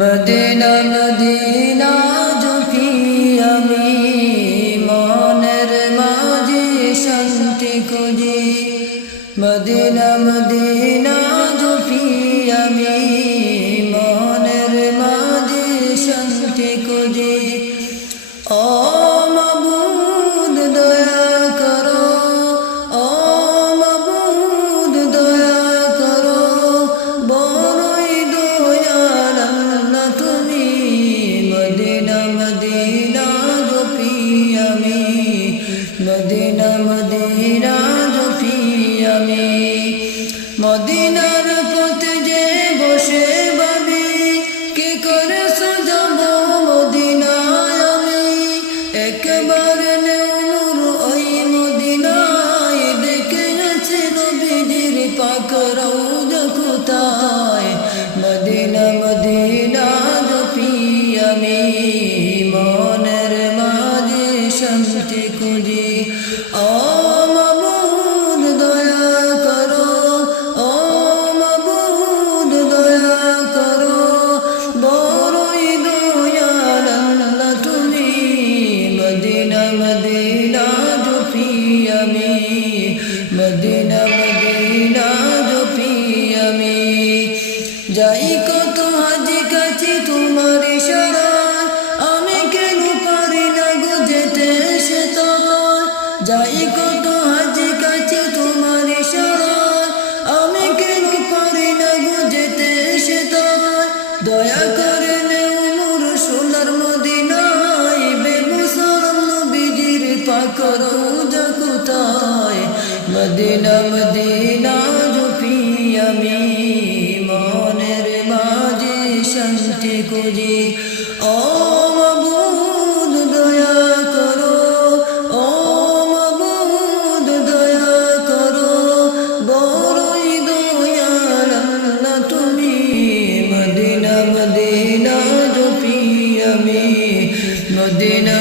Medina Medina জপি আমি মনের মাঝে শান্তি খুঁজি। মদিনা মদিনা জপি আমি মনের মাঝে শান্তি খুঁজি। ও মদিনা মদিনা জপি আমি। মদিনার পথে যে বসে ভাবি, কি করে সাজাব মদিনায় আমি? একবার নেউর ওই মদিনায় দেখে আছে নবীজির পাক কোথায়? মদিনা মদিনা যাই কত হাজি কাছে তোমার ইশারায়, আমি কেন পারি না গো যেতে সে যাই কত হাজি কাছে তোমার ইশারায়, আমি কেন পারি না গো যেতে সে দয়া করে নেও মোর সোনার মদিনায় বেমুসলম নবীজির পাকর রোজা কোথায়? মদিনা মদিনা শান্তি খুঁজি। ও মবুদ দয়া করো। ও মবুদ দয়া করো। বড়ই দয়াল আল্লাহ, তুমি মদিনা মদিনা জপি আমি মদিনা